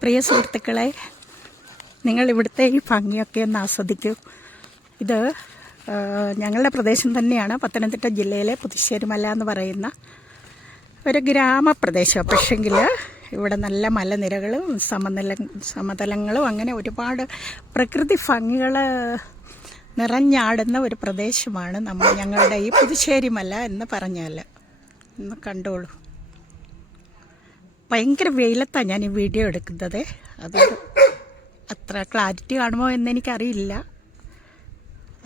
പ്രിയ സുഹൃത്തുക്കളെ നിങ്ങൾ ഇവിടുത്തെ ഈ ഭംഗിയൊക്കെ ഒന്ന് ആസ്വദിക്കൂ. ഇത് ഞങ്ങളുടെ പ്രദേശം തന്നെയാണ് പത്തനംതിട്ട ജില്ലയിലെ പുതുശ്ശേരിമല എന്ന് പറയുന്ന ഒരു ഗ്രാമപ്രദേശം. പക്ഷെങ്കിൽ ഇവിടെ നല്ല മലനിരകളും സമനില സമതലങ്ങളും അങ്ങനെ ഒരുപാട് പ്രകൃതി ഭംഗികൾ നിറഞ്ഞാടുന്ന ഒരു പ്രദേശമാണ് നമ്മൾ ഞങ്ങളുടെ ഈ പുതുശ്ശേരിമല എന്ന് പറഞ്ഞാൽ. ഒന്ന് കണ്ടോളൂ. ഭയങ്കര വെയിലത്താണ് ഞാൻ ഈ വീഡിയോ എടുക്കുന്നത്. അത് അത്ര ക്ലാരിറ്റി കാണുമോ എന്ന് എനിക്കറിയില്ല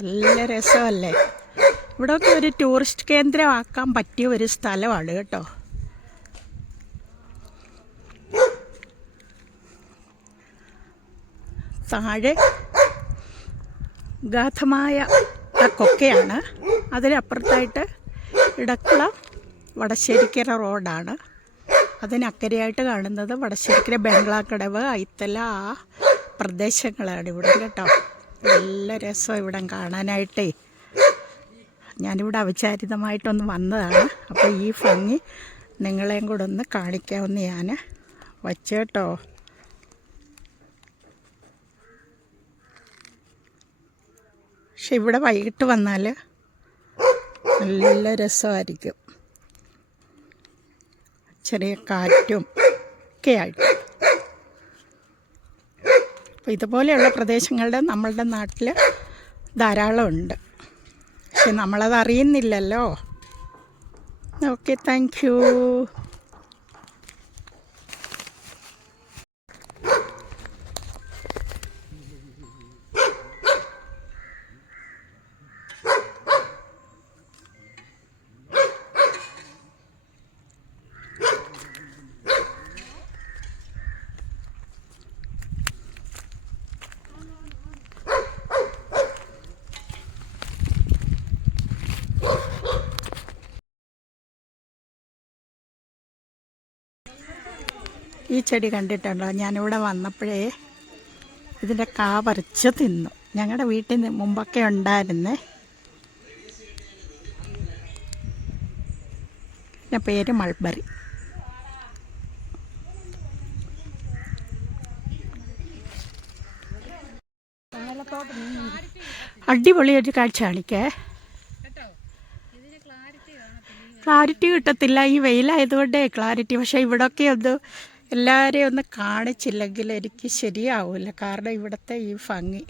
നല്ല രസമല്ലേ? ഇവിടെയൊക്കെ ഒരു ടൂറിസ്റ്റ് കേന്ദ്രമാക്കാൻ പറ്റിയ ഒരു സ്ഥലമാണ് കേട്ടോ. താഴെ ഗാഥമായ കൊക്കയാണ്. അതിനപ്പുറത്തായിട്ട് ഇടക്കുളം വടശ്ശേരിക്കര റോഡാണ്. അതിനക്കരെയായിട്ട് കാണുന്നത് വടശ്ശേരിക്കര ബംഗ്ലാക്കടവ് ഐത്തല ആ പ്രദേശങ്ങളാണ് ഇവിടെ കേട്ടോ. നല്ല രസം ഇവിടെ കാണാനായിട്ടേ. ഞാനിവിടെ അവിചാരിതമായിട്ടൊന്ന് വന്നതാണ്. അപ്പോൾ ഈ ഭംഗി നിങ്ങളെയും കൂടെ ഒന്ന് കാണിക്കാമെന്ന് ഞാൻ വച്ചേട്ടോ. പക്ഷെ ഇവിടെ വൈകിട്ട് വന്നാൽ നല്ല രസമായിരിക്കും. ചെറിയ കാറ്റും ഒക്കെ ആയിട്ട്. അപ്പോൾ ഇതുപോലെയുള്ള പ്രദേശങ്ങളുടെ നമ്മളുടെ നാട്ടിൽ ധാരാളമുണ്ട്. പക്ഷെ നമ്മളത് അറിയുന്നില്ലല്ലോ ഓക്കെ താങ്ക് യു. ഈ ചെടി കണ്ടിട്ടുണ്ടോ? ഞാനിവിടെ വന്നപ്പോഴേ ഇതിന്റെ കാ പറിച്ച് തിന്നു. ഞങ്ങളുടെ വീട്ടിൽ നിന്ന് മുമ്പൊക്കെ ഉണ്ടായിരുന്നേ. എന്റെ പേര് മൾബറി. അടിപൊളി ഒരു കാഴ്ച കാണിക്കേ ക്ലാരിറ്റി കിട്ടത്തില്ല. ഈ വെയിലായതുകൊണ്ടേ ക്ലാരിറ്റി പക്ഷേ ഇവിടെയൊക്കെ ഒന്ന് എല്ലാവരെയും ഒന്ന് കാണിച്ചില്ലെങ്കിൽ എനിക്ക് ശരിയാവില്ല കാരണം ഇവിടുത്തെ ഈ ഭംഗി.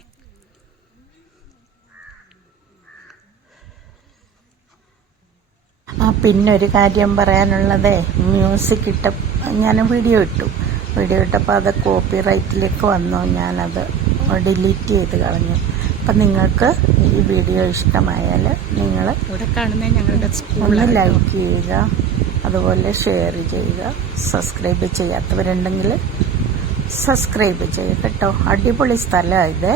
ആ പിന്നെ ഒരു കാര്യം പറയാനുള്ളത്. മ്യൂസിക് ഇട്ട ഞാൻ വീഡിയോ ഇട്ടു. വീഡിയോ ഇട്ടപ്പോൾ അത് കോപ്പി റൈറ്റിലേക്ക് വന്നു. ഞാനത് ഡിലീറ്റ് ചെയ്ത് കളഞ്ഞു. അപ്പം നിങ്ങൾക്ക് ഈ വീഡിയോ ഇഷ്ടമായാൽ നിങ്ങൾ ഇവിടെ കാണുന്ന ഞങ്ങളുടെ ഒന്ന് ലൈക്ക് ചെയ്യുക. അതുപോലെ ഷെയർ ചെയ്യുക. സബ്സ്ക്രൈബ് ചെയ്യാത്തവരുണ്ടെങ്കിൽ സബ്സ്ക്രൈബ് ചെയ്യുക കേട്ടോ അടിപൊളി സ്ഥലമാണ് ഇത്.